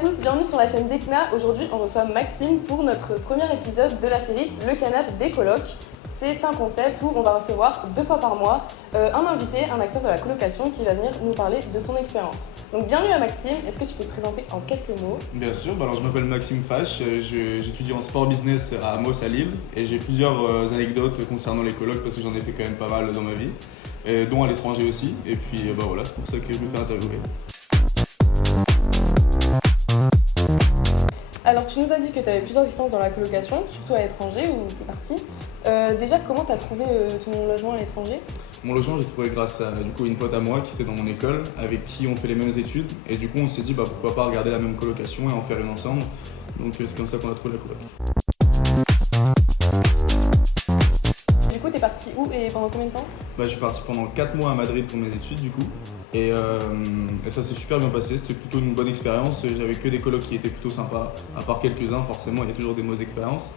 tous, bienvenue sur la chaîne d'Ecna. Aujourd'hui, on reçoit Maxime pour notre premier épisode de la série Le Canapé des colocs. C'est un concept où on va recevoir 2 fois par mois un invité, un acteur de la colocation qui va venir nous parler de son expérience. Donc bienvenue à Maxime, est-ce que tu peux te présenter en quelques mots? Bien sûr, alors je m'appelle Maxime Fache, j'étudie en sport business à Amos à Lille et j'ai plusieurs anecdotes concernant les colocs parce que j'en ai fait quand même pas mal dans ma vie, dont à l'étranger aussi, et puis voilà, c'est pour ça que je me fais interviewer. Alors tu nous as dit que tu avais plusieurs expériences dans la colocation, surtout à l'étranger où tu es parti. Déjà, comment tu as trouvé ton logement à l'étranger? Mon logement, j'ai trouvé grâce à une pote à moi qui était dans mon école, avec qui on fait les mêmes études, et du coup on s'est dit pourquoi pas regarder la même colocation et en faire une ensemble. Donc c'est comme ça qu'on a trouvé la coloc. Du coup, tu es parti où et pendant combien de temps? Je suis parti pendant 4 mois à Madrid pour mes études du coup, et ça s'est super bien passé, c'était plutôt une bonne expérience. J'avais que des colocs qui étaient plutôt sympas, à part quelques-uns forcément, il y a toujours des mauvaises expériences.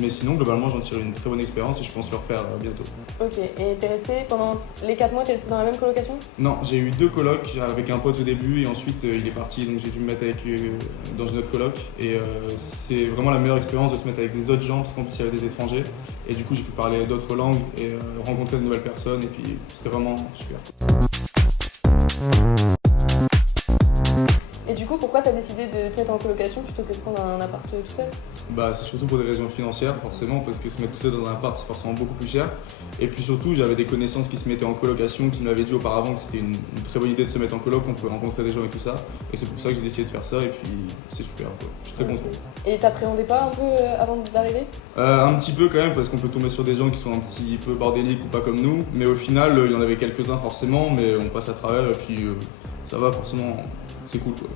Mais sinon, globalement, j'en tire une très bonne expérience et je pense le refaire bientôt. Ok, et t'es resté pendant les 4 mois, t'es resté dans la même colocation? Non, j'ai eu 2 colocs avec un pote au début et ensuite il est parti, donc j'ai dû me mettre dans une autre coloc. Et c'est vraiment la meilleure expérience de se mettre avec des autres gens parce qu'en plus il y avait des étrangers. Et du coup, j'ai pu parler d'autres langues et rencontrer de nouvelles personnes et puis c'était vraiment super. Et du coup, pourquoi tu as décidé de te mettre en colocation plutôt que de prendre un appart tout seul? C'est surtout pour des raisons financières forcément, parce que se mettre tout seul dans un appart c'est forcément beaucoup plus cher. Et puis surtout, j'avais des connaissances qui se mettaient en colocation, qui me l'avaient dit auparavant que c'était une très bonne idée de se mettre en coloc, on pouvait rencontrer des gens et tout ça. Et c'est pour ça que j'ai décidé de faire ça et puis c'est super quoi. Je suis très content. Et t'appréhendais pas un peu avant d'arriver? Un petit peu quand même, parce qu'on peut tomber sur des gens qui sont un petit peu bordéliques ou pas comme nous. Mais au final, il y en avait quelques-uns forcément, mais on passe à travers et puis ça va forcément, c'est cool quoi.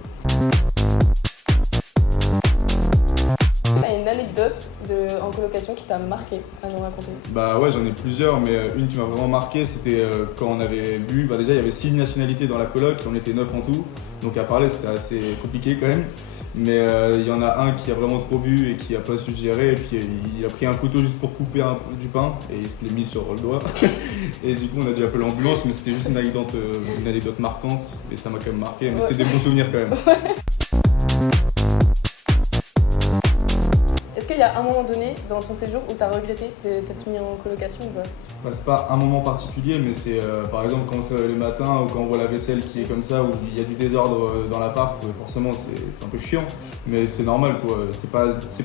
T'as une anecdote en colocation qui t'a marqué à nous raconter? Ouais, j'en ai plusieurs, mais une qui m'a vraiment marqué, c'était quand on avait bu. Déjà, il y avait 6 nationalités dans la coloc, on était 9 en tout, donc à parler c'était assez compliqué quand même. Mais il y en a un qui a vraiment trop bu et qui a pas su gérer, et puis il a pris un couteau juste pour couper du pain et il se l'est mis sur le doigt. Et du coup, on a dû appeler l'ambulance, mais c'était juste une anecdote marquante et ça m'a quand même marqué, mais c'est des bons souvenirs quand même. Est-ce qu'il y a un moment donné dans ton séjour où tu as regretté t'être mis en colocation ou pas? C'est pas un moment particulier, mais c'est par exemple quand on se réveille le matin ou quand on voit la vaisselle qui est comme ça, où il y a du désordre dans l'appart, forcément c'est un peu chiant, mais c'est normal quoi, c'est pas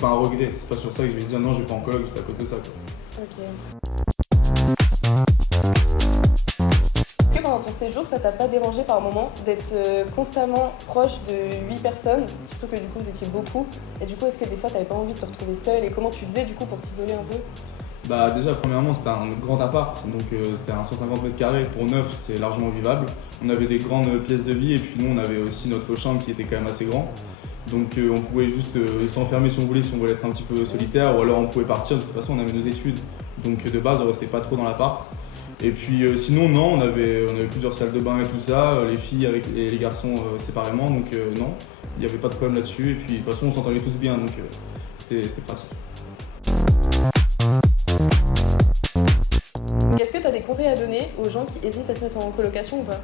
un regret, c'est pas sur ça que je vais dire non je vais pas en coloc juste à cause de ça quoi. Ok. Est-ce que pendant ton séjour ça t'a pas dérangé par moment d'être constamment proche de 8 personnes, surtout que du coup vous étiez beaucoup, et du coup est-ce que des fois t'avais pas envie de te retrouver seule et comment tu faisais du coup pour t'isoler un peu? Déjà premièrement c'était un grand appart, donc c'était un 150 mètres carrés pour 9, c'est largement vivable. On avait des grandes pièces de vie et puis nous on avait aussi notre chambre qui était quand même assez grand. Donc on pouvait juste s'enfermer si on voulait être un petit peu solitaire, ou alors on pouvait partir, de toute façon on avait nos études. Donc de base on restait pas trop dans l'appart. Et puis sinon non, on avait plusieurs salles de bain et tout ça, les filles avec les garçons séparément, donc non, il n'y avait pas de problème là-dessus. Et puis de toute façon on s'entendait tous bien, donc c'était pratique. Est-ce que tu as des conseils à donner aux gens qui hésitent à se mettre en colocation ou pas?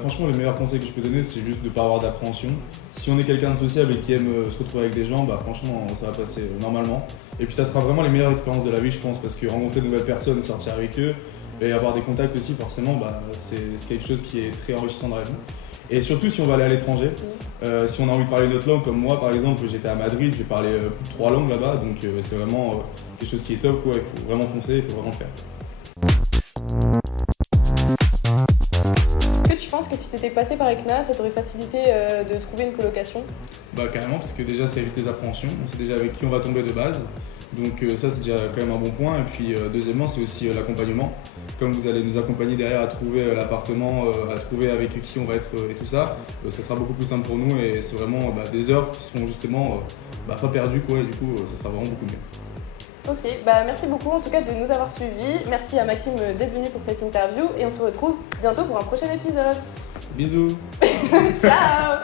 Franchement, les meilleurs conseils que je peux donner, c'est juste de ne pas avoir d'appréhension. Si on est quelqu'un de sociable et qui aime se retrouver avec des gens, franchement, ça va passer normalement. Et puis ça sera vraiment les meilleures expériences de la vie, je pense, parce que rencontrer de nouvelles personnes, sortir avec eux, et avoir des contacts aussi, forcément, c'est quelque chose qui est très enrichissant dans la vie. Et surtout si on va aller à l'étranger, si on a envie de parler une autre langue, comme moi par exemple, j'étais à Madrid, j'ai parlé plus de 3 langues là-bas, donc c'est vraiment quelque chose qui est top, quoi. Il faut vraiment foncer, il faut vraiment le faire. Est-ce que tu penses que si tu étais passé par Ecna, ça t'aurait facilité de trouver une colocation? Carrément, parce que déjà ça évite les appréhensions, on sait déjà avec qui on va tomber de base. Donc ça c'est déjà quand même un bon point. Et puis deuxièmement c'est aussi l'accompagnement. Comme vous allez nous accompagner derrière à trouver l'appartement, à trouver avec qui on va être et tout ça, ça sera beaucoup plus simple pour nous et c'est vraiment des heures qui seront justement pas perdues quoi, et du coup ça sera vraiment beaucoup mieux. Ok, merci beaucoup en tout cas de nous avoir suivis. Merci à Maxime d'être venu pour cette interview et on se retrouve bientôt pour un prochain épisode. Bisous. Ciao.